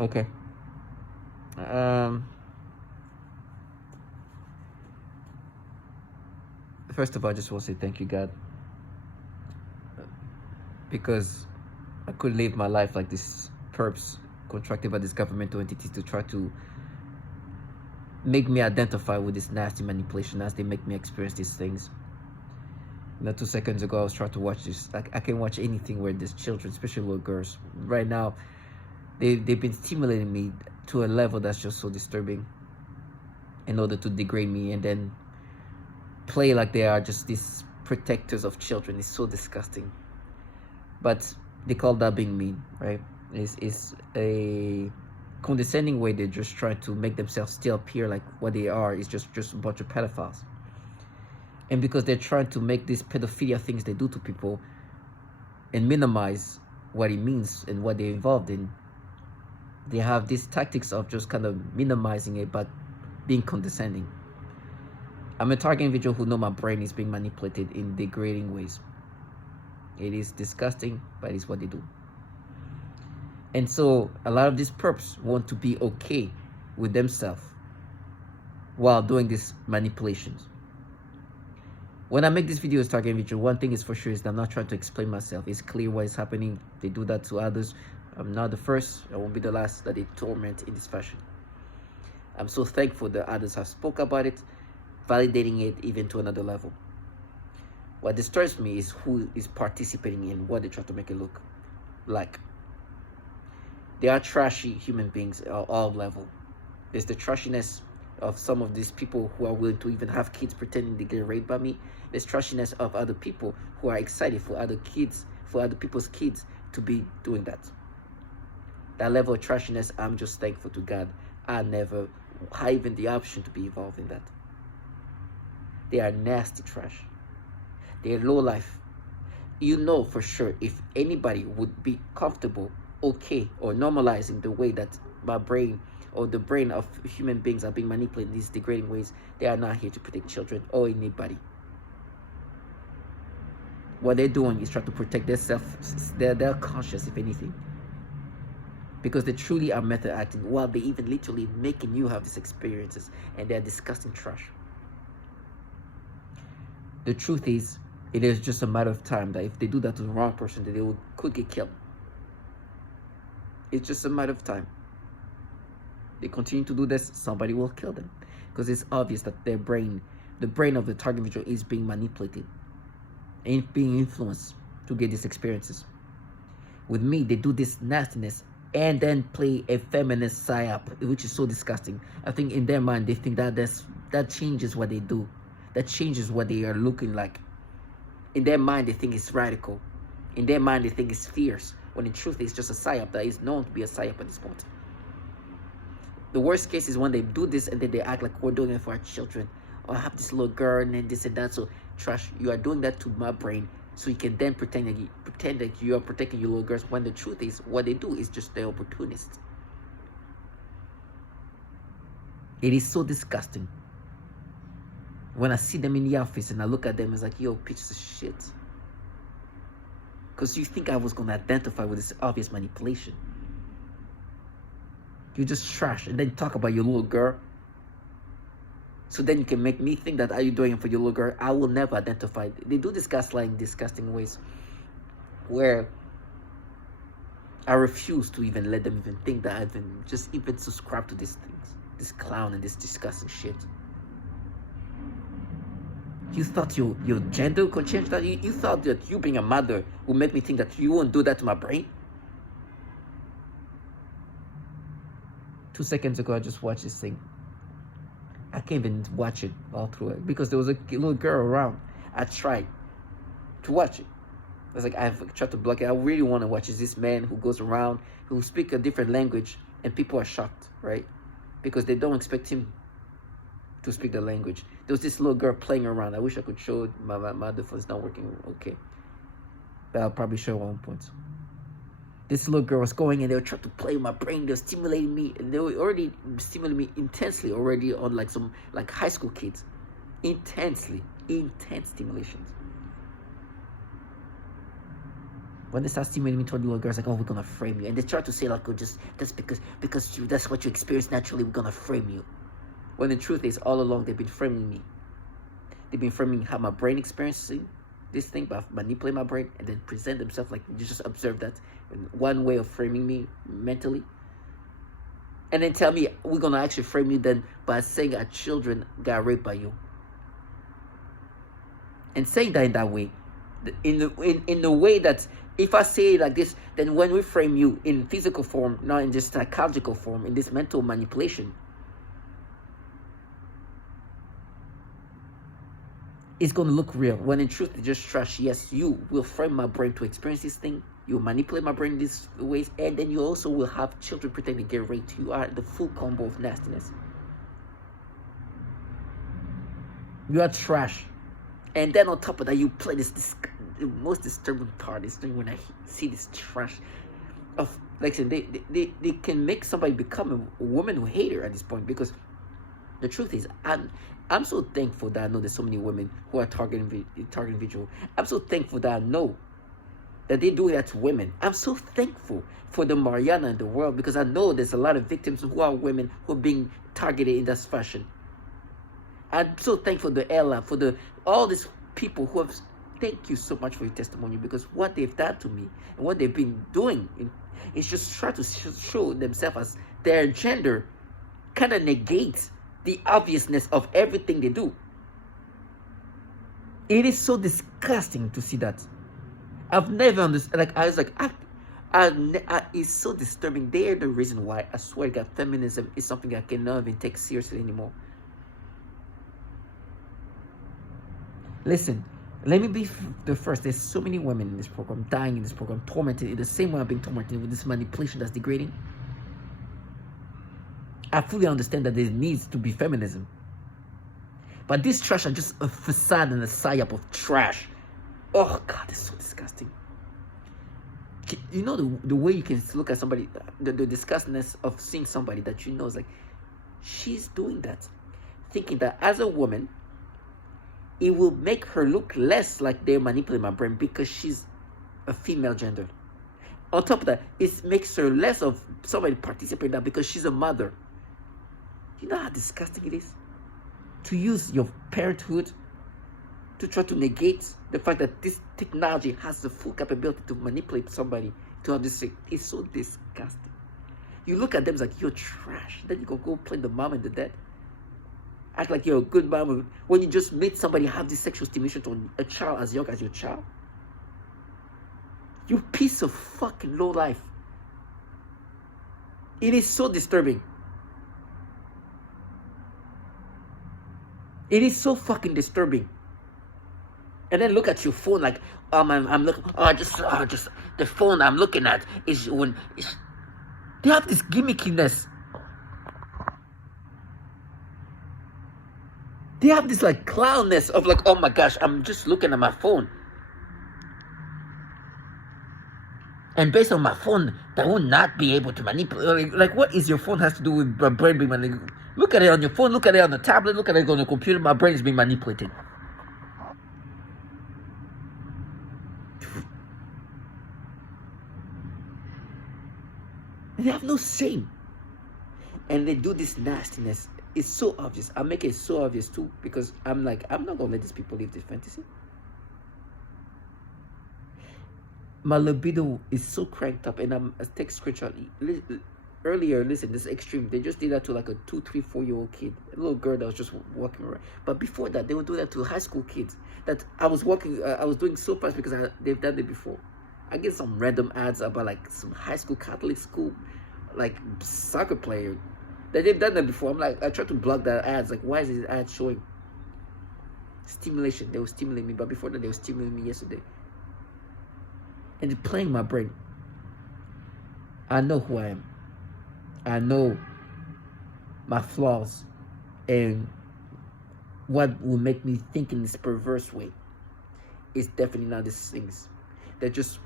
Okay. Um. First of all, I just want to say thank you, God, because I could live my life like this perps contracted by this governmental entity to try to make me identify with this nasty manipulation as they make me experience these things. 2 seconds ago, I was trying to watch this. I can watch anything where there's children, especially little girls. Right now, they've been stimulating me to a level that's just so disturbing in order to degrade me and then play like they are just these protectors of children. It's so disgusting. But they call that being mean, right? It's a condescending way. They just try to make themselves still appear like what they are is just a bunch of pedophiles. And because they're trying to make these pedophilia things they do to people and minimize what it means and what they're involved in, they have these tactics of just kind of minimizing it but being condescending. I'm a target individual who know my brain is being manipulated in degrading ways. It is disgusting, but it's what they do. And so a lot of these perps want to be okay with themselves while doing these manipulations. When I make these videos targeting individual, one thing is for sure is that I'm not trying to explain myself. It's clear what is happening. They do that to others. I'm not the first. I won't be the last that they torment in this fashion. I'm so thankful that others have spoke about it, validating it even to another level. What disturbs me is who is participating in what they try to make it look like. They are trashy human beings at all level. There's the trashiness of some of these people who are willing to even have kids pretending they get raped by me. There's trashiness of other people who are excited for other kids, for other people's kids to be doing that. That level of trashiness, I'm just thankful to God I never had even the option to be involved in that. They are nasty trash. They're low life. You know for sure if anybody would be comfortable, okay, or normalizing the way that my brain or the brain of human beings are being manipulated in these degrading ways, they are not here to protect children or anybody. What they're doing is trying to protect themselves, their conscience, if anything. Because they truly are method acting while they even literally making you have these experiences, and they're disgusting trash. The truth is, it is just a matter of time that if they do that to the wrong person, that they could get killed. It's just a matter of time. They continue to do this, somebody will kill them. Because it's obvious that their brain, the brain of the target individual is being manipulated and being influenced to get these experiences. With me, they do this nastiness and then play a feminist psyop, which is so disgusting. I think in their mind, they think that changes what they do. That changes what they are looking like. In their mind, they think it's radical. In their mind, they think it's fierce. When in truth, it's just a psyop that is known to be a psyop at this point. The worst case is when they do this and then they act like we're doing it for our children. Or I have this little girl and then this and that. So, trash, you are doing that to my brain. So you can then pretend that you are protecting your little girls, when the truth is, what they do is just they're opportunists. It is so disgusting. When I see them in the office and I look at them, it's like, yo, pieces of shit. Because you think I was going to identify with this obvious manipulation. You just trash and then talk about your little girl. So then you can make me think that are you doing it for your little girl? I will never identify. They do this gaslighting, disgusting ways where I refuse to even let them even think that I even subscribe to these things. This clown and this disgusting shit. You thought your gender could change that? You thought that you being a mother would make me think that you won't do that to my brain? 2 seconds ago, I just watched this thing. I can't even watch it all through it because there was a little girl around. I tried to watch it. I was like, I've tried to block it. I really want to watch it. This man who goes around, who speaks a different language, and people are shocked, right? Because they don't expect him to speak the language. There was this little girl playing around. I wish I could show it. My other phone's not working okay. But I'll probably show it at one point. This little girl was going and they were trying to play with my brain. They were stimulating me, and they were already stimulating me intensely already on like some high school kids. Intense stimulations. When they start stimulating me toward little girls, like, oh, we're gonna frame you, and they try to say like, oh, just that's because that's what you experience naturally. We're gonna frame you. When the truth is, all along they've been framing me. They've been framing how my brain experiences this thing, but manipulate my brain and then present themselves like you just observe that one way of framing me mentally, and then tell me we're gonna actually frame you then by saying our children got raped by you, and saying that in that way, in the way that if I say it like this, then when we frame you in physical form, not in just psychological form, in this mental manipulation, it's going to look real, when in truth it's just trash. Yes, you will frame my brain to experience this thing, you will manipulate my brain in these ways, and then you also will have children pretending to get raped. You are the full combo of nastiness. You are trash. And then on top of that, you play this the most disturbing part is when I see this trash of, like I said, they can make somebody become a woman who hate her at this point, because the truth is, I'm so thankful that I know there's so many women who are targeting vigil. I'm so thankful that I know that they do that to women. I'm so thankful for the Mariana in the world, because I know there's a lot of victims who are women who are being targeted in this fashion. I'm so thankful to Ella, for all these people who have. Thank you so much for your testimony, because what they've done to me and what they've been doing is just try to show themselves as their gender kind of negates the obviousness of everything they do. It is so disgusting to see that. I've never understood. Like I was like, it's so disturbing. They are the reason why I swear to God, feminism is something I cannot even take seriously anymore. Listen, let me be the first. There's so many women in this program, dying in this program, tormented in the same way I've been tormented with this manipulation that's degrading. I fully understand that there needs to be feminism. But these trash are just a facade and a psyop of trash. Oh, God, it's so disgusting. You know the way you can look at somebody, the disgustingness of seeing somebody that you know is like, she's doing that. Thinking that as a woman, it will make her look less like they're manipulating my brain because she's a female gender. On top of that, it makes her less of somebody participating in that because she's a mother. You know how disgusting it is? To use your parenthood to try to negate the fact that this technology has the full capability to manipulate somebody to have this thing. It's so disgusting. You look at them like, you're trash. Then you go play the mom and the dad. Act like you're a good mom when you just made somebody have this sexual stimulation to a child as young as your child. You piece of fucking low life. It is so disturbing. It is so fucking disturbing. And then look at your phone like, I'm looking, just the phone I'm looking at is when they have this gimmickiness. They have this like clownness of like, oh my gosh, I'm just looking at my phone. And based on my phone, that will not be able to manipulate. Like, what is your phone has to do with my brain being manipulated? Look at it on your phone, look at it on the tablet, look at it on the computer. My brain is being manipulated. And they have no shame. And they do this nastiness. It's so obvious. I make it so obvious too, because I'm like, I'm not gonna let these people live this fantasy. My libido is so cranked up, and I take screenshot earlier. Listen, this is extreme. They just did that to like a 2, 3, 4-year-old kid, a little girl that was just walking around. But before that, they would do that to high school kids. That I was doing so fast because they've done it before. I get some random ads about like some high school Catholic school, like soccer player. That they've done that before. I'm like, I try to block that ads. Like, why is this ad showing? Stimulation. They will stimulate me, but before that, they were stimulating me yesterday. And it's playing my brain. I know who I am. I know my flaws and what will make me think in this perverse way. It's definitely not these things. They're just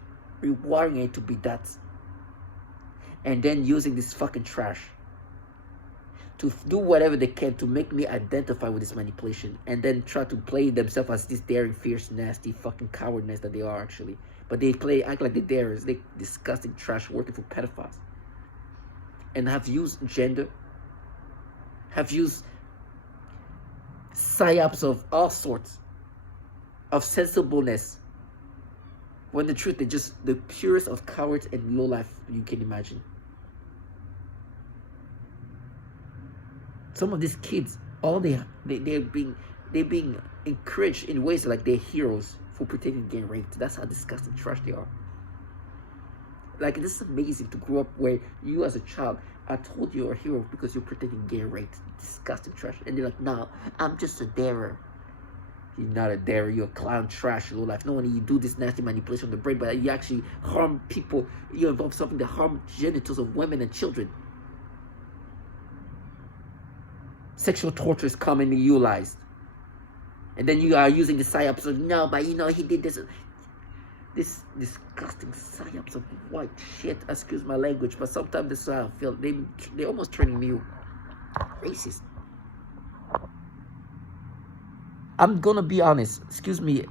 rewiring it to be that. And then using this fucking trash to do whatever they can to make me identify with this manipulation, and then try to play themselves as this daring, fierce, nasty fucking cowardness that they are actually. but they act like they're darers. They disgusting trash working for pedophiles, and have used gender, have used psyops of all sorts, of sensibleness, when the truth, they're just the purest of cowards and low life you can imagine. Some of these kids, all they're being encouraged in ways like they're heroes for pretending getting raped. That's how disgusting trash they are. Like, this is amazing to grow up where you as a child are told you're a hero because you're pretending getting raped. Disgusting trash. And they're like, no, I'm just a darer. You're not a darer, you're a clown trash, low life. No, when you do this nasty manipulation of the brain, but you actually harm people, you involve something that harm genitals of women and children. Sexual torture is commonly utilized. And then you are using the psyops of, no, but you know, he did this. This disgusting psyops of white shit. Excuse my language, but sometimes this is how I feel. They're almost turning me racist. I'm gonna be honest. Excuse me.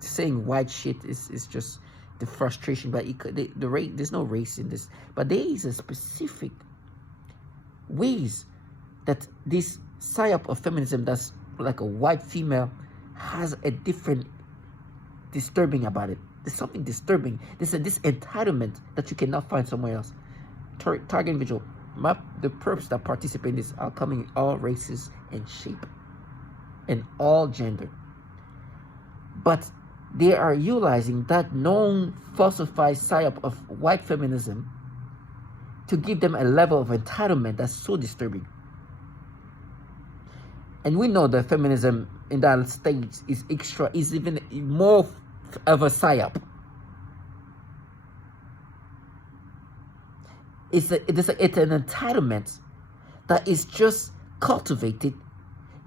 Saying white shit is just the frustration. But there's no race in this. But there is a specific ways that this psyop of feminism, that's like a white female, has a different disturbing about it. There's something disturbing. There's this entitlement that you cannot find somewhere else. Target individual. The perps that participate in this are coming in all races and shape and all gender. But they are utilizing that known falsified psyop of white feminism to give them a level of entitlement that's so disturbing. And we know that feminism in that stage is even more of a psyop. It's an entitlement that is just cultivated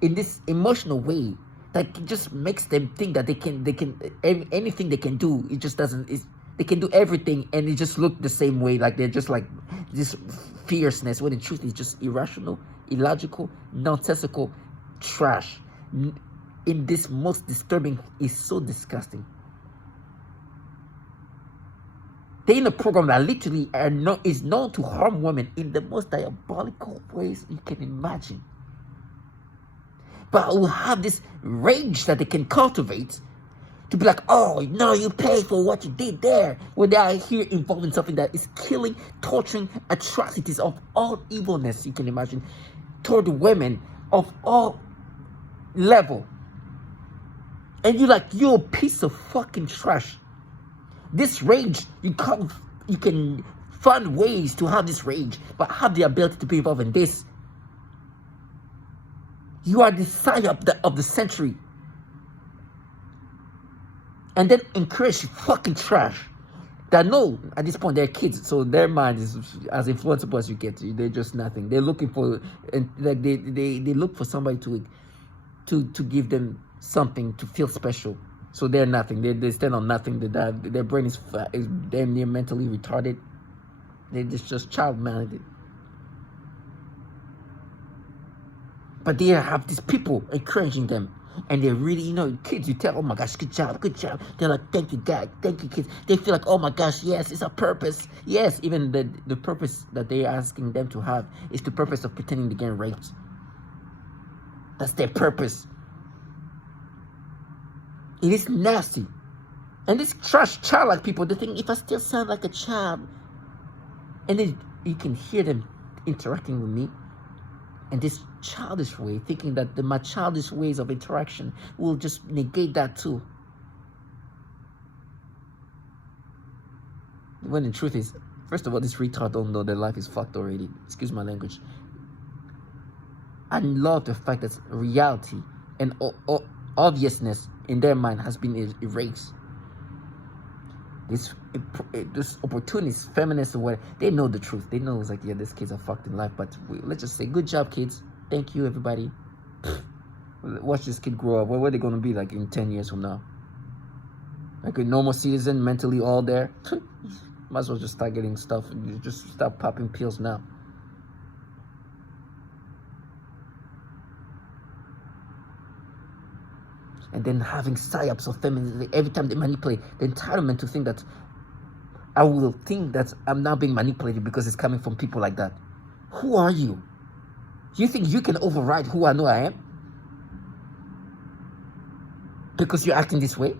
in this emotional way that just makes them think that they can anything they can do. It just doesn't. They can do everything and it just look the same way. Like they're just like this fierceness, when in truth is just irrational, illogical, nonsensical trash. In this most disturbing, is so disgusting. They're in a program that literally is known to harm women in the most diabolical ways you can imagine. But will have this rage that they can cultivate to be like, oh, no, you pay for what you did there. When they are here involved in something that is killing, torturing, atrocities of all evilness you can imagine toward women of all level. And you're a piece of fucking trash. This rage, you can find ways to have this rage, but have the ability to be involved in this. You are the psyop of the century. And then encourage fucking trash that know at this point they're kids, so their mind is as influenceable as you get. They're just nothing. They're looking for, and like they look for somebody to give them something to feel special. So they're nothing. They stand on nothing. Their brain is damn near mentally retarded. They're just child-minded. But they have these people encouraging them. And they're really, kids, you tell, oh my gosh, good job. They're like, thank you, God, thank you, kids. They feel like, oh my gosh, yes, it's a purpose. Yes, even the purpose that they're asking them to have is the purpose of pretending to get raped. That's their purpose. It is nasty. And this trash childlike people, they think, if I still sound like a child, and then you can hear them interacting with me in this childish way, thinking that my childish ways of interaction will just negate that too. When the truth is, first of all, this retard don't know their life is fucked already. Excuse my language. I love the fact that reality and obviousness in their mind has been erased. This opportunist, feminists, or whatever, they know the truth. They know it's like, yeah, these kids are fucked in life. But let's just say, good job, kids. Thank you, everybody. Watch this kid grow up. What are they going to be like in 10 years from now? Like a normal citizen, mentally all there? Might as well just start getting stuff. You just start popping pills now. and then having psyops of feminism every time they manipulate, the entitlement to think that I will think that I'm now being manipulated because it's coming from people like that. Who are you? You think you can override who I know I am? Because you're acting this way?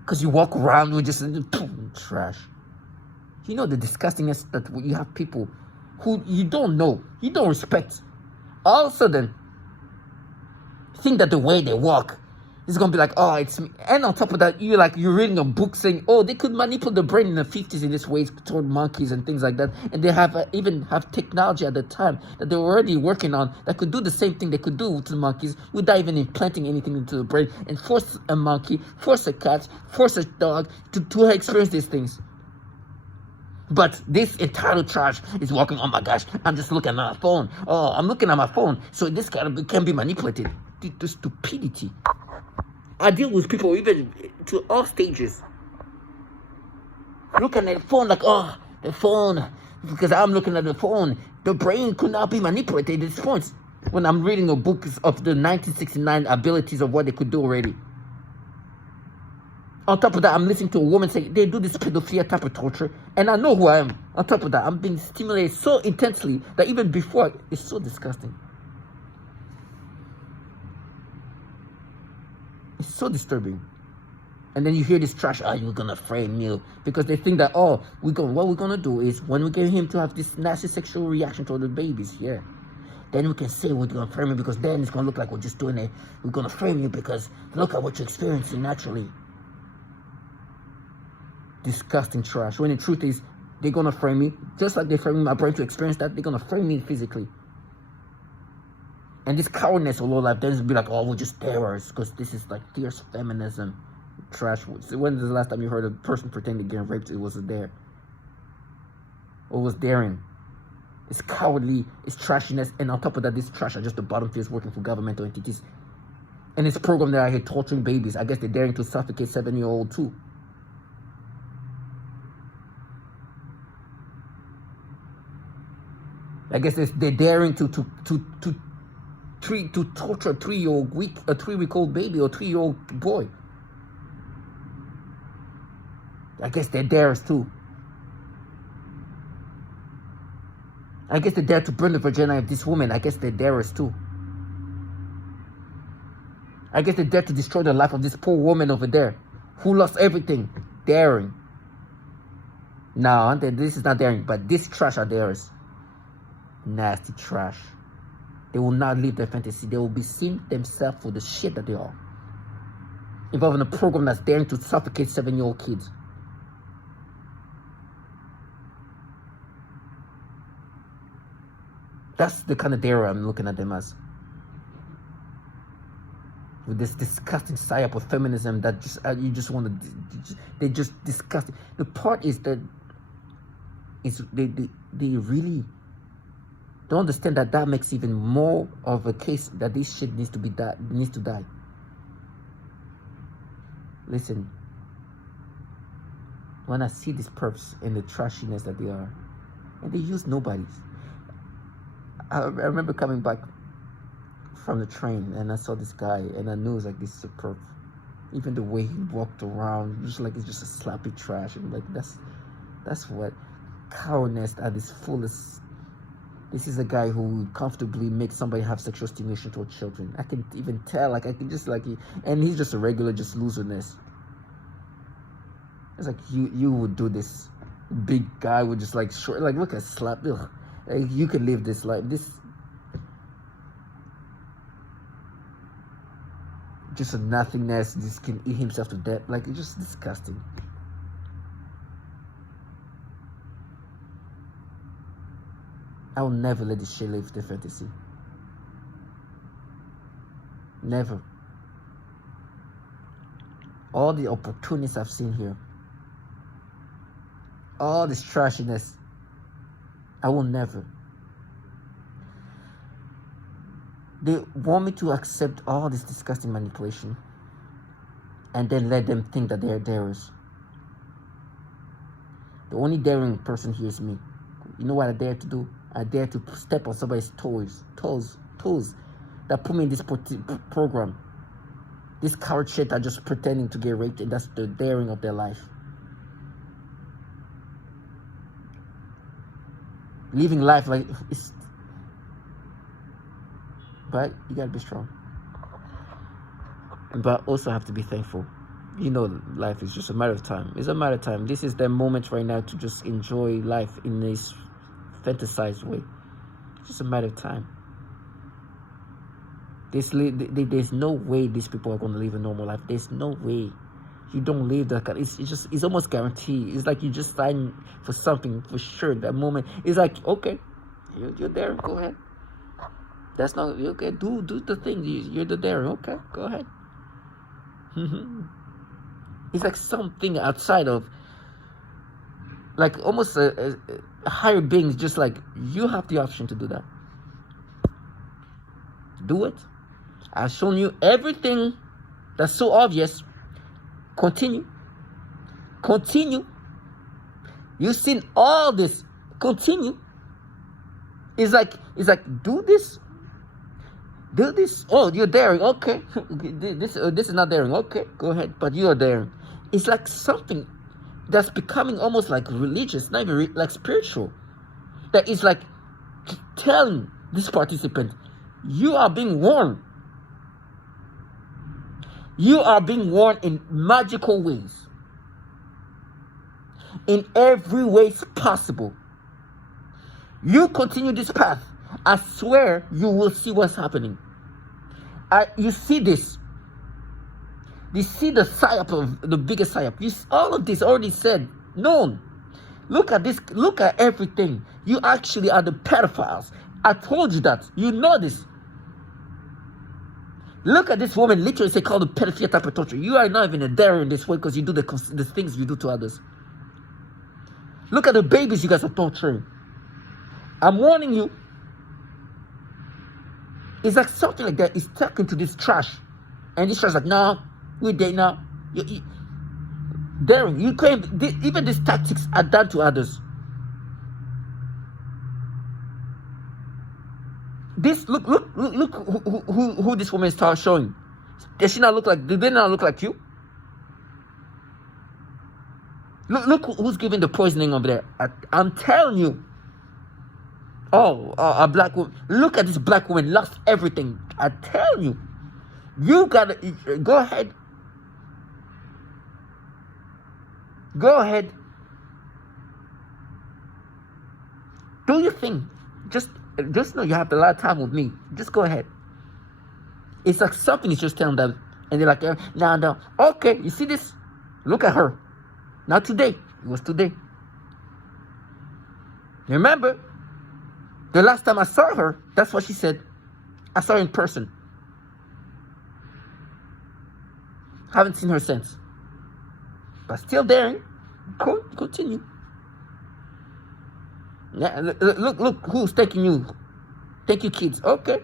Because you walk around with just trash. You know the disgustingness that you have people who you don't know, you don't respect, all of a sudden think that the way they walk is gonna be like, oh, it's me. And on top of that, you're reading a book saying, oh, they could manipulate the brain in the 50s in this way toward monkeys and things like that, and they have even have technology at the time that they were already working on that could do the same thing they could do to the monkeys without even implanting anything into the brain, and force a monkey, force a cat, force a dog to experience these things. But this entitled trash is walking, oh my gosh, I'm just looking at my phone. Oh, I'm looking at my phone, so this can be manipulated. The stupidity. I deal with people even to all stages. Looking at the phone like, oh, the phone, because I'm looking at the phone. The brain could not be manipulated at this point. When I'm reading a book of the 1969 abilities of what they could do already. On top of that, I'm listening to a woman say they do this pedophilia type of torture, and I know who I am. On top of that, I'm being stimulated so intensely that even before, it's so disgusting. It's so disturbing. And then you hear this trash, oh, you're gonna frame me, because they think that, oh, what we're gonna do is when we get him to have this nasty sexual reaction toward the babies here, then we can say we're gonna frame you, because then it's gonna look like we're just doing it. We're gonna frame you because look at what you're experiencing naturally. Disgusting trash. When the truth is, they're gonna frame me just like they're framing my brain to experience that. They're gonna frame me physically. And this cowardness of low life, then it'll be like, oh, we're just terrorists because this is like fierce feminism. Trash. When was the last time you heard a person pretending to get raped? It was there. Or was daring. It's cowardly, it's trashiness, and on top of that, this trash are just the bottom feeders working for governmental entities. And this program that I hate torturing babies. I guess they're daring to suffocate 7-year-old too. I guess they're daring to torture a 3-week-old baby or 3-year-old boy. I guess they're dares too. I guess they dare to burn the vagina of this woman. I guess they're dares too. I guess they dare to destroy the life of this poor woman over there who lost everything. Daring. No, this is not daring, but this trash are dares. Nasty trash. They will not live their fantasy. They will be seeing themselves for the shit that they are. Involving a program that's daring to suffocate 7-year-old kids. That's the kind of dare I'm looking at them as. With this disgusting psyop of feminism that just you just want to, they just disgusting. The part is that they really don't understand that makes even more of a case that this shit needs to die. Listen, when I see these perps and the trashiness that they are, and they use nobodies. I remember coming back from the train and I saw this guy and I knew it was like, this is a perp. Even the way he walked around, just like it's just a slappy trash. And like that's what cowardice at its fullest. This is a guy who comfortably makes somebody have sexual stimulation toward children. I can even tell, like I can just like, and he's just a regular just loserness. It's like you would do this. Big guy would just like short, like look at slap. Ugh. Like, you can live this life. This just a nothingness. This can eat himself to death. Like it's just disgusting. I will never let this shit live the fantasy. Never. All the opportunities I've seen here, all this trashiness, I will never. They want me to accept all this disgusting manipulation and then let them think that they're darers. The only daring person here is me. You know what I dare to do? I dare to step on somebody's toes that put me in this program. These coward shit are just pretending to get raped, and that's the daring of their life. Living life like it's. But you gotta be strong. But also have to be thankful. You know, life is just a matter of time. It's a matter of time. This is the moment right now to just enjoy life in this fantasized way. It's just a matter of time. There's no way these people are going to live a normal life. There's no way. You don't live that kind. It's almost guaranteed. It's like you just sign for something for sure. That moment, it's like, okay, you're there. Go ahead. That's not okay. Do the thing. You're the there. Okay, go ahead. It's like something outside of, like almost a higher beings. Just like you have the option to do that. Do it. I've shown you everything that's so obvious. Continue. You've seen all this. Continue. It's like do this. Oh, you're daring. Okay. This is not daring. Okay, go ahead. But you are daring. It's like something that's becoming almost like religious, not even like spiritual. That is like telling this participant, you are being warned. You are being warned in magical ways. In every way possible. You continue this path. I swear you will see what's happening. You see this. You see the psyop of the biggest psyop. All of this already said, known. Look at this. Look at everything. You actually are the pedophiles. I told you that. You know this. Look at this woman literally say called a pedophilia type of torture. You are not even a dare in this way because you do the things you do to others. Look at the babies you guys are torturing. I'm warning you. It's like something like that is stuck into this trash. And this trash is like, no, we're there now. Daring. You claim even these tactics are done to others. This look who this woman is showing. Does she not look like? Do they not look like you? Look who's giving the poisoning over there. I'm telling you. Oh, a black woman. Look at this black woman. Lost everything. I tell you. You gotta go ahead. Go ahead. Do your thing. Just know you have a lot of time with me. Just go ahead. It's like something is just telling them, and they're like, no. Okay, you see this? Look at her. Not today. It was today. Remember, the last time I saw her, that's what she said. I saw her in person. Haven't seen her since. But still daring. Continue. Yeah, look who's taking you. Take you kids. Okay.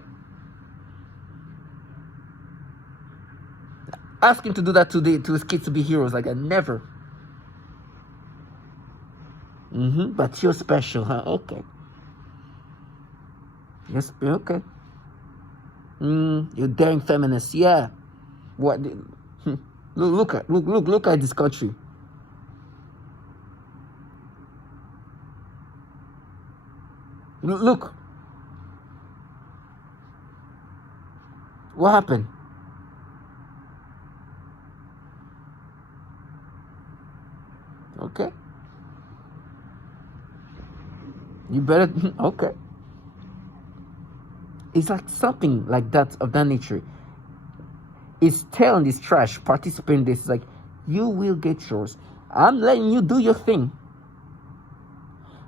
Ask him to do that to his kids to be heroes like that. Never. But you're special, huh? Okay. Yes, okay. You're daring feminist. Yeah. What? Look at this country. Look. What happened? Okay. You better. Okay. It's like something like that of that nature. It's telling this trash participant this like you will get yours. I'm letting you do your thing.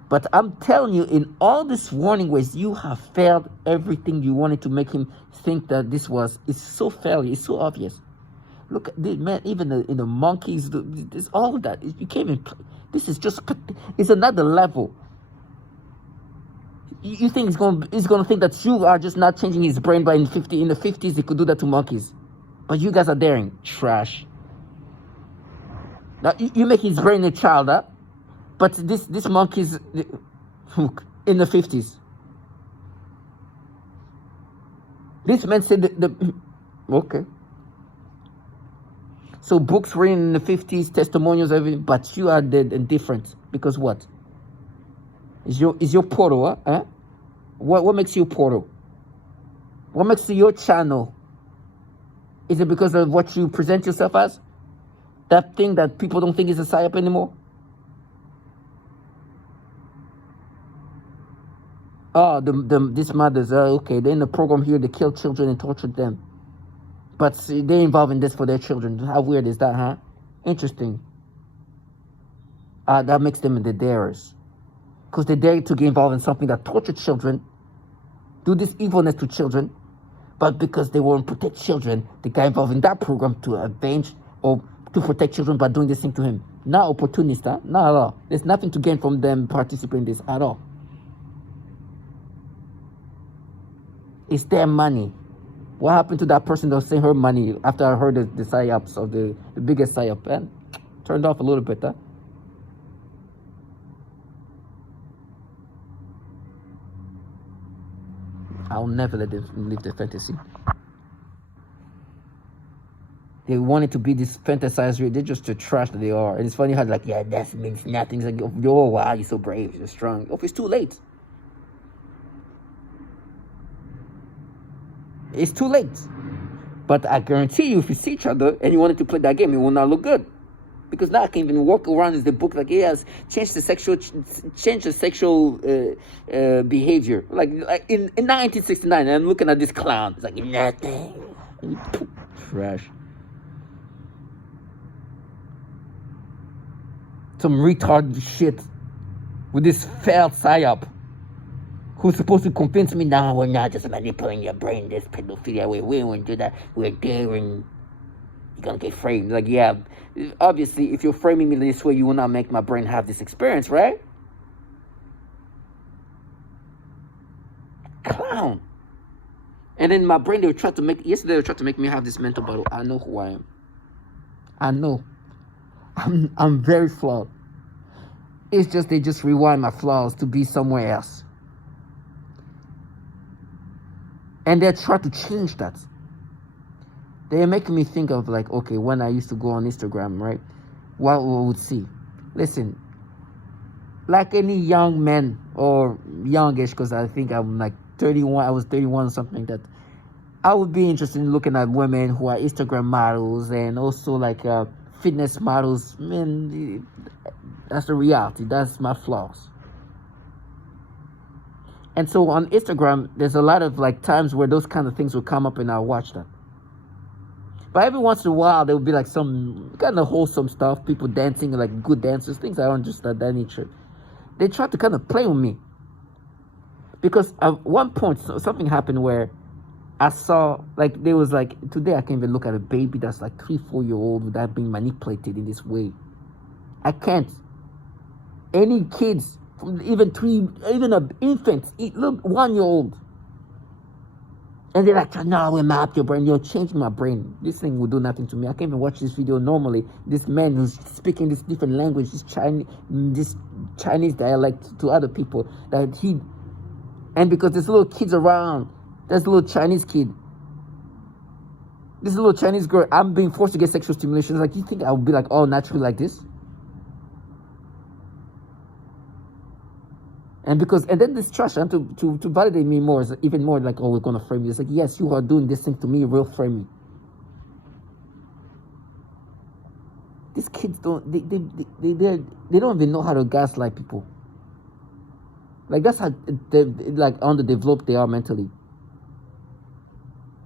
But I'm telling you, in all these warning ways, you have failed everything you wanted to make him think that this was. It's so failure. It's so obvious. Look at the man, even in the monkeys, this all of that. It became in. This is just. It's another level. You think he's going to think that you are just not changing his brain, but in the 50s he could do that to monkeys, but you guys are daring trash. Now you make his brain a child, huh? But this monkeys in the 50s. This man said the okay. So books written in the 50s, testimonials, everything, but you are dead and different. Because what? Is your portal, huh? What makes you portal? What makes you your channel? Is it because of what you present yourself as? That thing that people don't think is a psyop anymore? Oh, these mothers, okay, they're in the program here, they kill children and torture them. But see, they're involved in this for their children. How weird is that, huh? Interesting. That makes them the darers. Because they dare to get involved in something that tortured children, do this evilness to children, but because they won't protect children, they got involved in that program to avenge or to protect children by doing this thing to him. Not opportunist, huh? Not at all. There's nothing to gain from them participating in this at all. It's their money. What happened to that person that sent her money after I heard the psyops of the biggest psyop? And turned off a little bit, huh? I'll never let them live the fantasy. They wanted to be this fantasized. They're just the trash that they are. And it's funny how they're like, yeah, that means nothing. It's like, oh, wow, you're so brave, you're strong. Oh, it's too late. It's too late. But I guarantee you, if you see each other and you wanted to play that game, it will not look good. Because now I can even walk around as the book like, yes, change the sexual behavior. Like in 1969, I'm looking at this clown. It's like, nothing. Trash. Some retard shit with this failed psyop who's supposed to convince me, no, we're not just manipulating your brain, this pedophilia, we won't do that, we're daring, you're gonna get framed. Like, yeah, obviously, if you're framing me this way, you will not make my brain have this experience, right? Clown. And then my brain, yesterday they were trying to make me have this mental battle. I know who I am. I know. I'm very flawed. It's just, they just rewind my flaws to be somewhere else. And they're trying to change that. They're making me think of like, okay, when I used to go on Instagram, right? What we would see. Listen, like any young man or youngish, because I think I'm like 31, I was 31 or something like that. I would be interested in looking at women who are Instagram models and also like fitness models. Man, that's the reality. That's my flaws. And so on Instagram, there's a lot of like times where those kind of things will come up and I'll watch them. But every once in a while, there will be like some kind of wholesome stuff, people dancing, like good dancers, things I don't understand that nature. They try to kind of play with me. Because at one point, something happened where I saw, like, there was like, today I can't even look at a baby that's like 3-4-year-old without being manipulated in this way. I can't. Any kids, even an infant, look, 1-year-old. And they're like, no, we'll map your brain. You're changing my brain. This thing will do nothing to me. I can't even watch this video normally. This man who's speaking this different language, this Chinese dialect to other people, and because there's little kids around, there's a little Chinese kid. This little Chinese girl, I'm being forced to get sexual stimulation. It's like, you think I would be like, oh, naturally like this? And then this trash, and to validate me more, is even more like, oh, we're gonna frame you. It's like, yes, you are doing this thing to me, real frame me. These kids don't, they don't even know how to gaslight people. Like, that's how like underdeveloped they are mentally.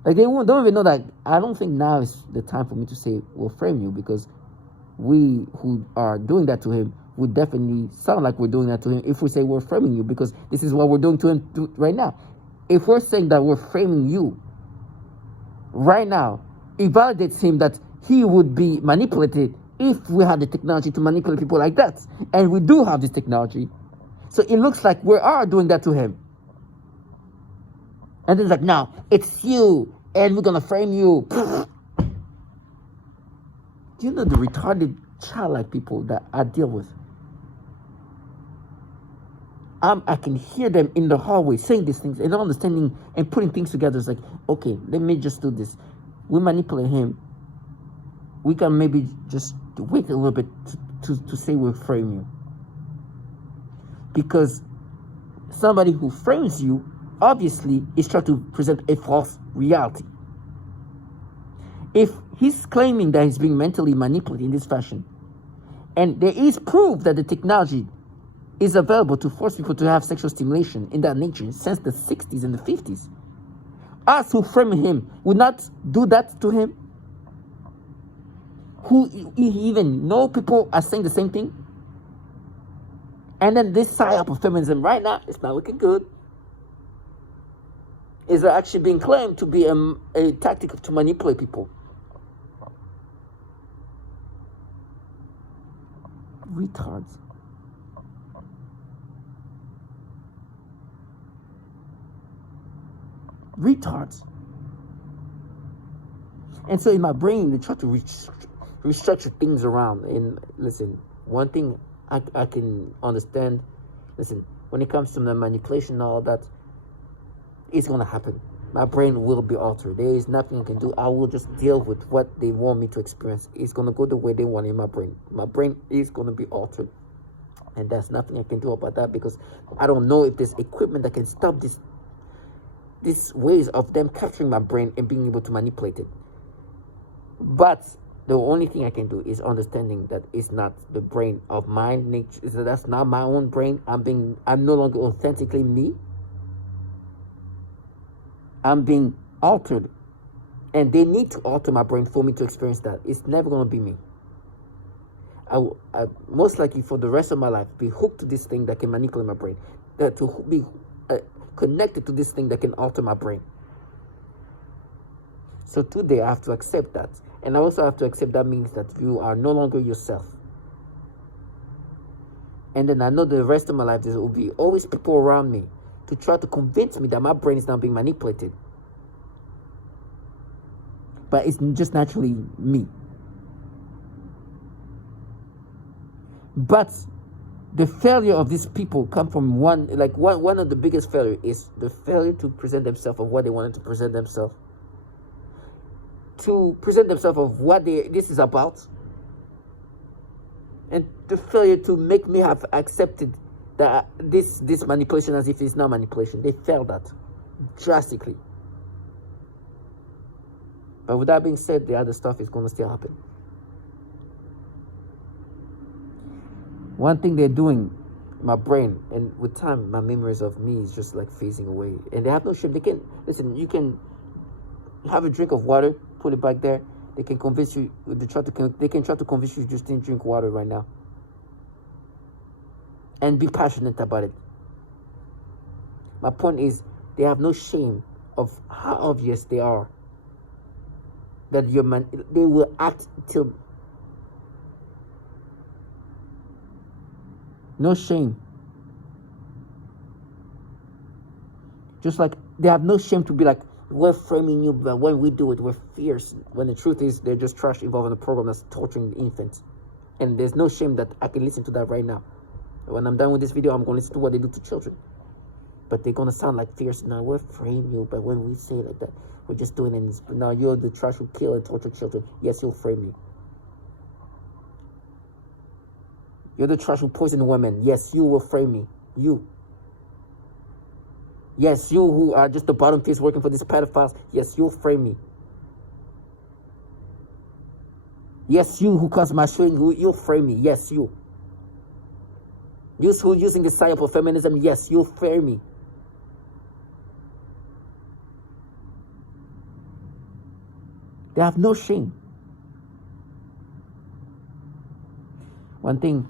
Like, they don't even know that. I don't think now is the time for me to say we'll frame you, because we who are doing that to him would definitely sound like we're doing that to him if we say we're framing you, because this is what we're doing to him right now. If we're saying that we're framing you right now, it validates him that he would be manipulated if we had the technology to manipulate people like that. And we do have this technology. So it looks like we are doing that to him. And then it's like, no, it's you, and we're going to frame you. Do you know the retarded childlike people that I deal with? I can hear them in the hallway saying these things and not understanding and putting things together. It's like, okay, let me just do this. We manipulate him. we can maybe just wait a little bit to say we frame you. Because somebody who frames you obviously is trying to present a false reality. If he's claiming that he's being mentally manipulated in this fashion, and there is proof that the technology is available to force people to have sexual stimulation in that nature since the 60s and the 50s, us who frame him would not do that to him? Who even know people are saying the same thing? And then this psyop of feminism right now, it's not looking good. Is actually being claimed to be a tactic to manipulate people. Retards. Retards. And so in my brain, they try to restructure things around. And listen, one thing I can understand, listen, when it comes to the manipulation and all that, it's going to happen. My brain will be altered. There is nothing I can do. I will just deal with what they want me to experience. It's going to go the way they want in my brain. My brain is going to be altered. And there's nothing I can do about that, because I don't know if there's equipment that can stop these ways of them capturing my brain and being able to manipulate it. But the only thing I can do is understanding that it's not the brain of my nature. That's not my own brain. I'm no longer authentically me. I'm being altered. And they need to alter my brain for me to experience that. It's never going to be me. I most likely for the rest of my life be hooked to this thing that can manipulate my brain. To be connected to this thing that can alter my brain. So today I have to accept that. And I also have to accept that means that you are no longer yourself. And then I know the rest of my life there will be always people around me to try to convince me that my brain is not being manipulated. But it's just naturally me. But the failure of these people come from one of the biggest failure is the failure to present themselves of what they wanted to present themselves. To present themselves of what this is about. And the failure to make me have accepted that this manipulation as if it's not manipulation. They failed that drastically. But with that being said, the other stuff is going to still happen. One thing they're doing, my brain, and with time, my memories of me is just like phasing away. And they have no shame. They can, listen, you can have a drink of water, put it back there. They can convince you, they can try to convince you just didn't drink water right now. And be passionate about it. My point is, they have no shame of how obvious they are. That they will act till... No shame. Just like they have no shame to be like, we're framing you, but when we do it, we're fierce. When the truth is, they're just trash involved in a program that's torturing the infants. And there's no shame that I can listen to that right now. When I'm done with this video, I'm going to listen to what they do to children. But they're going to sound like fierce. Now, we're framing you, but when we say like that, we're just doing it. Now, you're the trash who kill and torture children. Yes, you'll frame me. You're the trash who poison women. Yes, you will frame me. You. Yes, you who are just the bottom feeders working for these pedophiles. Yes, you'll frame me. Yes, you who cause my showing, you'll frame me. Yes, you. You who using the psyop of feminism. Yes, you'll frame me. They have no shame. One thing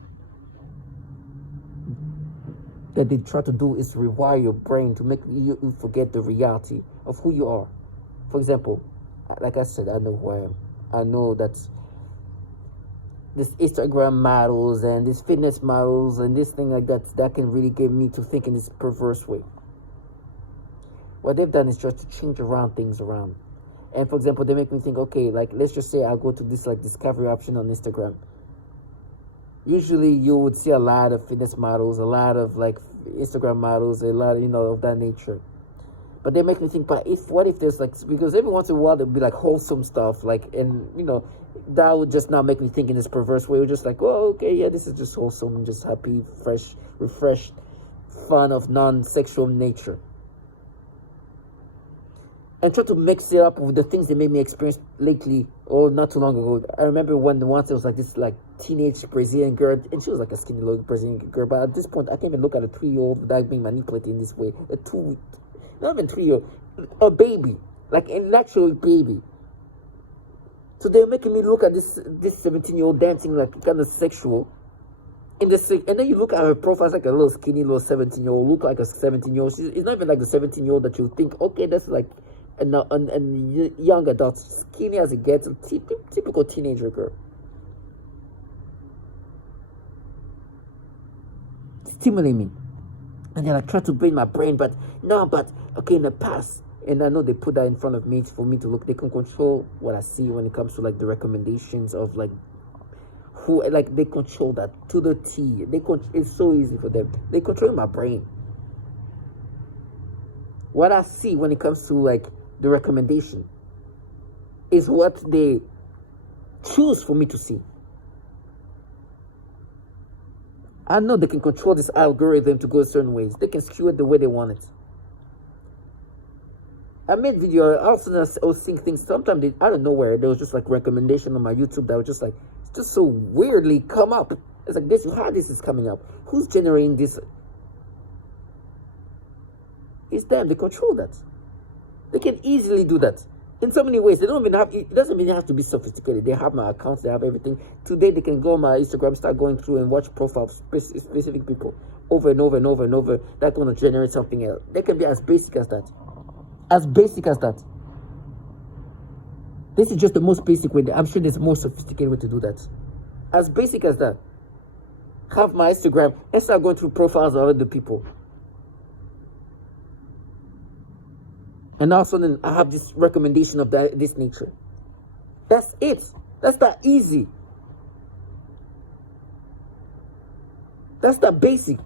that they try to do is rewire your brain to make you forget the reality of who you are. For example, like I said, I know who I am. I know that this Instagram models and these fitness models and this thing like that can really get me to think in this perverse way. What they've done is just to change things around. And for example, they make me think, okay, like let's just say I go to this like discovery option on Instagram. Usually you would see a lot of fitness models, a lot of like Instagram models, a lot, of that nature. But they make me think, but what if there's like, because every once in a while there'll be like wholesome stuff, like, and that would just now make me think in this perverse way. We're just like, oh, okay, yeah, this is just wholesome, just happy, fresh, refreshed, fun of non-sexual nature. And try to mix it up with the things that made me experience lately or not too long ago. I remember when once there was like this like teenage Brazilian girl, and she was like a skinny little Brazilian girl, but at this point I can't even look at a 3-year-old without being manipulated in this way. Not even 3-year-old, a baby, like an actual baby. So they're making me look at this 17-year-old dancing like kind of sexual. And then you look at her profile, it's like a little skinny little 17-year-old, look like a 17-year-old. It's not even like the 17-year-old that you think, okay, that's like a young adult, skinny as it gets, a typical teenager girl. Stimulate me. And then I try to brain my brain, but okay, in the past, and I know they put that in front of me for me to look. They can control what I see when it comes to like the recommendations of like who, like they control that to the T. It's so easy for them. They control my brain. What I see when it comes to like the recommendation is what they choose for me to see. I know they can control this algorithm to go certain ways. They can skew it the way they want it. I made video, also I was seeing things, sometimes out of nowhere, there was just like recommendation on my YouTube that was just like, it's just so weirdly come up. It's like, how this is coming up? Who's generating this? It's them, they control that. They can easily do that in so many ways. They don't even have, it doesn't even have to be sophisticated. They have my accounts, they have everything. Today they can go on my Instagram, start going through and watch profiles of specific people over and over and over and over. That's going to generate something else. They can be as basic as that. As basic as that. This is just the most basic way. I'm sure there's a more sophisticated way to do that. As basic as that. Have my Instagram and start going through profiles of other people. And all of a sudden, I have this recommendation of this nature. That's it. That's that easy. That's that basic.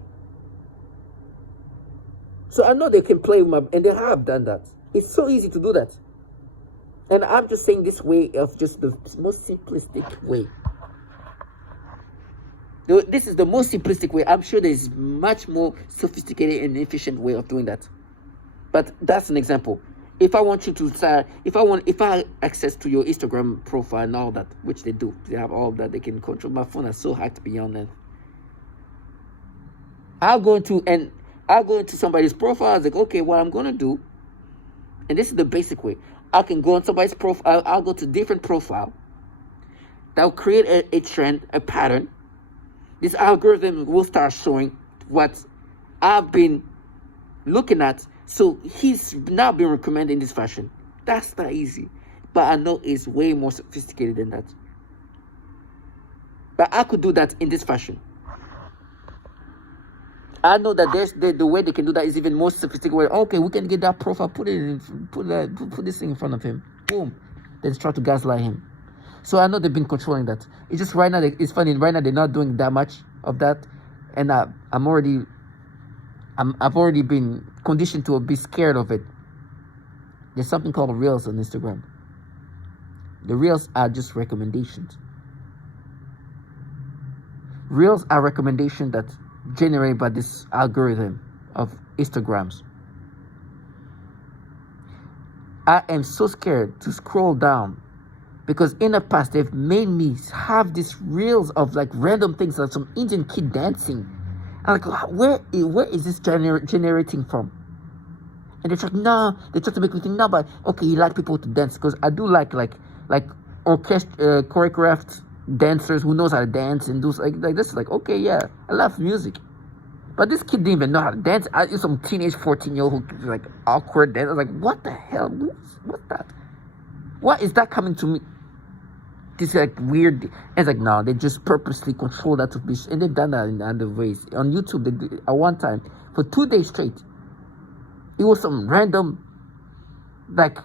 So I know they can play with and they have done that. It's so easy to do that. And I'm just saying this way of just the most simplistic way. This is the most simplistic way. I'm sure there's much more sophisticated and efficient way of doing that. But that's an example. If I want you to start, if I have access to your Instagram profile and all that, which they do, they have all that, they can control. My phone is so hacked beyond that. I'll go into somebody's profile. I was like, okay, what I'm gonna do, and this is the basic way. I can go on somebody's profile. I'll go to different profile. That'll create a trend, a pattern. This algorithm will start showing what I've been looking at. So he's now been recommended in this fashion. That's not easy. But I know it's way more sophisticated than that. But I could do that in this fashion. I know that there's the way they can do that is even more sophisticated. Okay, we can get that profile, put this thing in front of him. Boom. Then try to gaslight him. So I know they've been controlling that. It's just right now, it's funny, right now they're not doing that much of that. And I've already been conditioned to be scared of it. There's something called Reels on Instagram. The Reels are just recommendations. Reels are recommendations that generated by this algorithm of Instagrams. I am so scared to scroll down because in the past they've made me have these reels of like random things, like some Indian kid dancing. I'm like, where is this generating from? And they're trying to make me think, no, but okay, you like people to dance, because I do like choreographed dancers who knows how to dance and do like this. Like, okay, yeah, I love music. But this kid didn't even know how to dance. It's some teenage 14-year-old who like awkward dance. I was like, what the hell? What's that? What is that coming to me? This like weird. And it's like, no, they just purposely control that to be, and they've done that in other ways. On YouTube, they did, at one time for 2 days straight. It was some random, like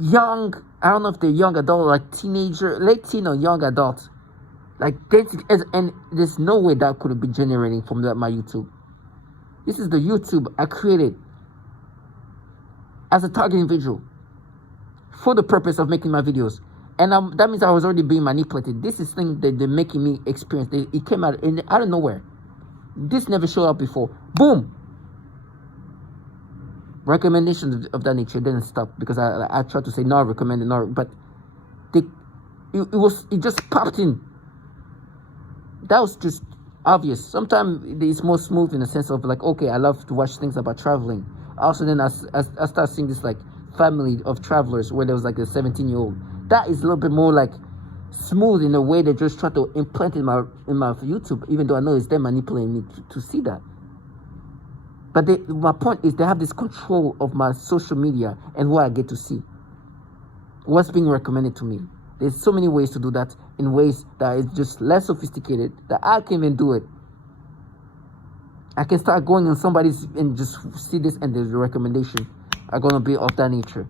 young. I don't know if they're young adult, like teenager, late teen or young adult. Like dancing, and there's no way that could have been generating from my YouTube. This is the YouTube I created. as a target individual for the purpose of making my videos. And that means I was already being manipulated. This is thing that they're making me experience. It came out of nowhere. This never showed up before. Boom. Recommendations of that nature didn't stop because I tried to say no, recommend it, no, but it just popped in. That was just obvious. Sometimes it's more smooth in the sense of like, okay, I love to watch things about traveling. Also, then I start seeing this like family of travelers where there was like a 17-year-old. That is a little bit more like smooth in a way they just try to implant in my YouTube, even though I know it's them manipulating me to see that. But my point is they have this control of my social media and what I get to see. What's being recommended to me. There's so many ways to do that in ways that is just less sophisticated that I can't even do it. I can start going on somebody's and just see this and the recommendation are going to be of that nature.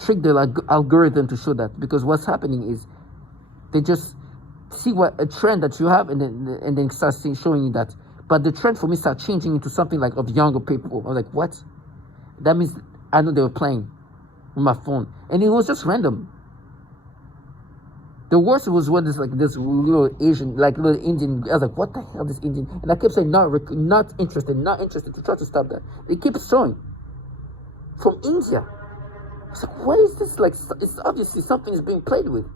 Trick the algorithm to show that, because what's happening is they just see what a trend that you have and then start showing you that. But the trend for me started changing into something like of younger people. I was like, what? That means I know they were playing with my phone. And it was just random. The worst was when this little Asian, like little Indian. I was like, what the hell, this Indian? And I kept saying, not interested, to try to stop that. They keep showing. From India. I was like, what is this? Like, it's obviously something is being played with.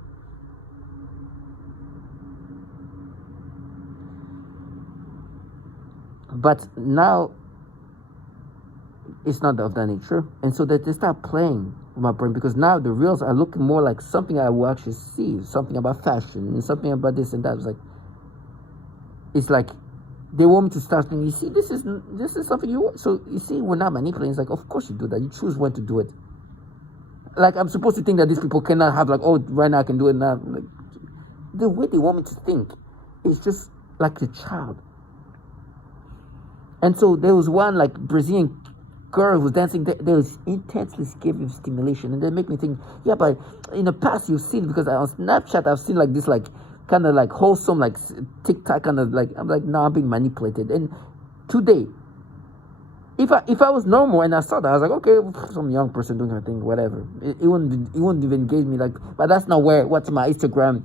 But now, it's not of that nature. And so that they start playing with my brain, because now the reels are looking more like something I will actually see, something about fashion, and something about this and that. It's like they want me to start thinking, you see, this is something you want. So you see, we're not manipulating. It's like, of course you do that. You choose when to do it. Like, I'm supposed to think that these people cannot have like, oh, right now I can do it now. Like, the way they want me to think is just like a child. And so there was one like Brazilian girl who was dancing. There was intensely giving stimulation, and they make me think, yeah, but in the past you've seen, because on Snapchat I've seen like this like kind of like wholesome like TikTok kind of like, I'm like, no, I'm being manipulated. And today, if I was normal and I saw that, I was like, okay, some young person doing her thing, whatever. It wouldn't even engage me, like, but that's not what's my Instagram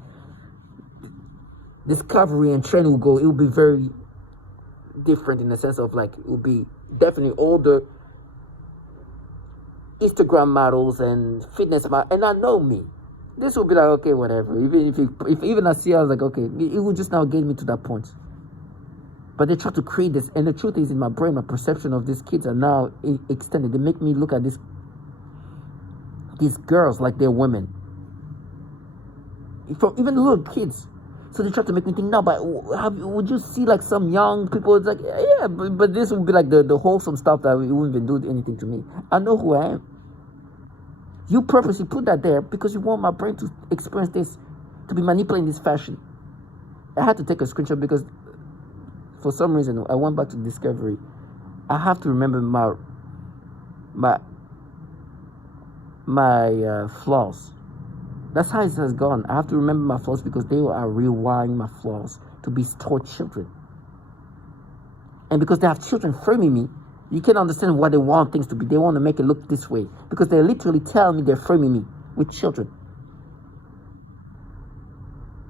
discovery and trend will go. It will be very different in the sense of like, it will be definitely older Instagram models and fitness models, and I know me. This will be like, okay, whatever. If even I see, I was like, okay, it will just now get me to that point. But they try to create this, and the truth is, in my brain, my perception of these kids are now extended. They make me look at these girls like they're women, from even little kids. So they try to make me think, no, but would you see like some young people? It's like, yeah, but this would be like the wholesome stuff that it wouldn't even do anything to me. I know who I am. You purposely put that there because you want my brain to experience this, to be manipulating this fashion. I had to take a screenshot because for some reason I went back to Discovery. I have to remember my flaws. That's how it has gone. I have to remember my flaws because they are rewiring my flaws to be toward children. And because they have children framing me, you can understand why they want things to be. They want to make it look this way. Because they literally tell me they're framing me with children.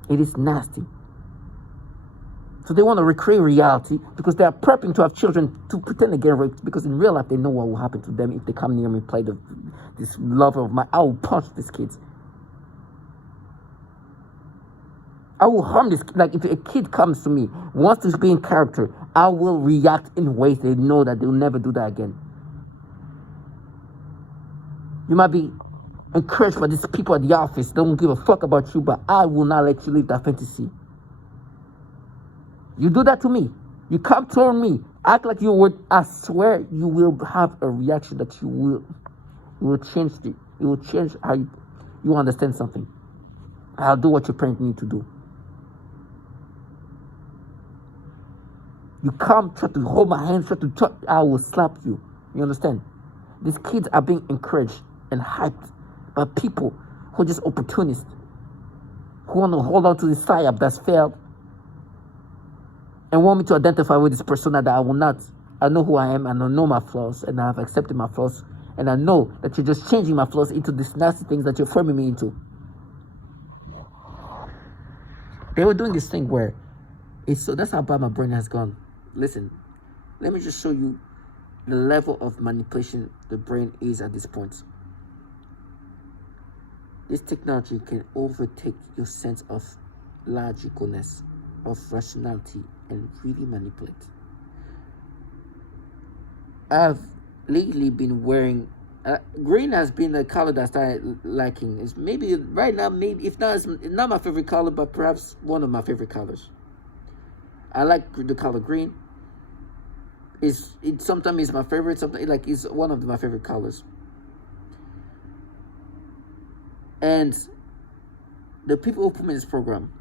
It is nasty. So they want to recreate reality because they are prepping to have children to pretend to get raped. Because in real life, they know what will happen to them if they come near me and play this lover of mine. I will punch these kids. I will harm this. Like, if a kid comes to me, wants to be in character, I will react in ways they know that they'll never do that again. You might be encouraged by these people at the office. They don't give a fuck about you, but I will not let you live that fantasy. You do that to me. You come toward me, act like you would. I swear you will have a reaction that you will change it. It will change how you understand something. I'll do what your parents need to do. You come, try to hold my hand, I will slap you. You understand? These kids are being encouraged and hyped by people who are just opportunists, who want to hold on to this psyop that's failed and want me to identify with this persona that I will not. I know who I am, and I know my flaws, and I have accepted my flaws, And I know that you're just changing my flaws into these nasty things that you're framing me into. They were doing this thing where that's how bad my brain has gone. Listen, let me just show you the level of manipulation the brain is at this point. This technology can overtake your sense of logicalness, of rationality, and really manipulate. I've lately been wearing green has been a color that I started liking. It's maybe right now, maybe if not, it's not my favorite color, but perhaps one of my favorite colors. I like the color green. It sometimes is my favorite. Sometimes it's one of my favorite colors. And the people who put me in this program,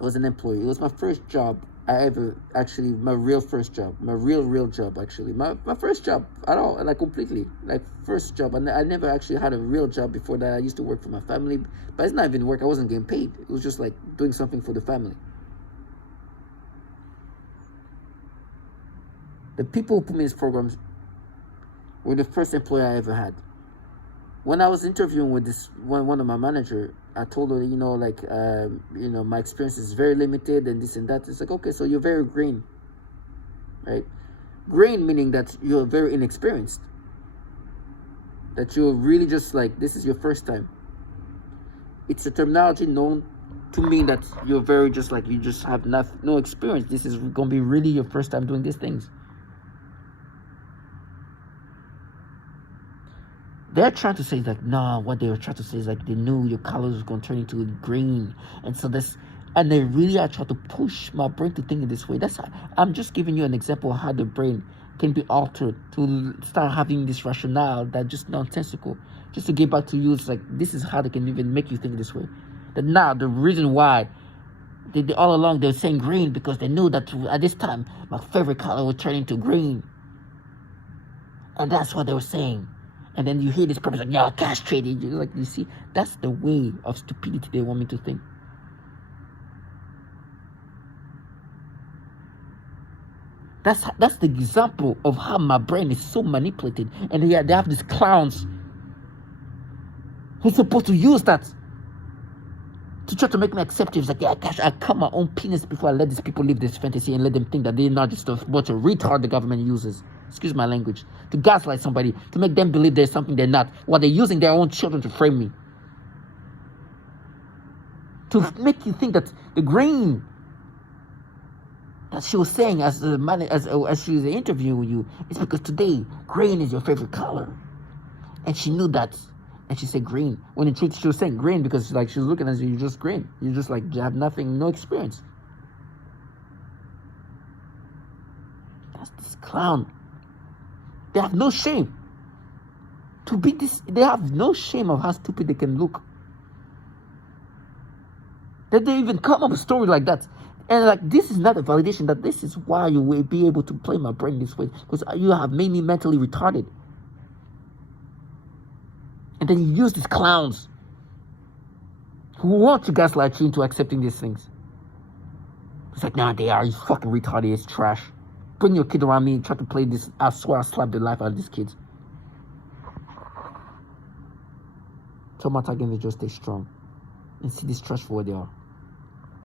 I was an employee. It was my first job my real first job, my real job actually. My first job at all, completely, first job. And I never actually had a real job before that. I used to work for my family, but it's not even work. I wasn't getting paid. It was just doing something for the family. The people who put me in these programs were the first employer I ever had. When I was interviewing with this one of my manager, I told her, my experience is very limited and this and that. It's okay, so you're very green, right? Green meaning that you're very inexperienced. That you're really just this is your first time. It's a terminology known to mean that you're very just you just have no experience. This is going to be really your first time doing these things. They're trying to say what they were trying to say is they knew your colors was going to turn into green. And so and they really are trying to push my brain to think in this way. I'm just giving you an example of how the brain can be altered to start having this rationale that's just nonsensical. Just to get back to you, it's this is how they can even make you think this way. That now the reason why they all along they're saying green because they knew that at this time my favorite color would turn into green. And that's what they were saying. And then you hear this person you're castrated. You see, that's the way of stupidity they want me to think. That's the example of how my brain is so manipulated. And they have these clowns who's supposed to use that to try to make me accept it. It's I cut my own penis before I let these people live this fantasy and let them think that they're not just a bunch of retard the government uses. Excuse my language. To gaslight somebody, to make them believe there's something they're not, while they're using their own children to frame me. To make you think that the green that she was saying as she was interviewing you is because today green is your favorite color. And she knew that. And she said green. When in truth she was saying green because she was looking at you, you're just green. You're just you have nothing, no experience. That's this clown. They have no shame to be this. They have no shame of how stupid they can look. That they even come up with a story like that. And this is not a validation that this is why you will be able to play my brain this way. Because you have made me mentally retarded. And then you use these clowns who want to gaslight you into accepting these things. It's nah, they are. You fucking retarded. It's trash. Bring your kid around me and try to play this. I swear I'll slap the life out of these kids. Tell my target to just stay strong and see this trash for what they are.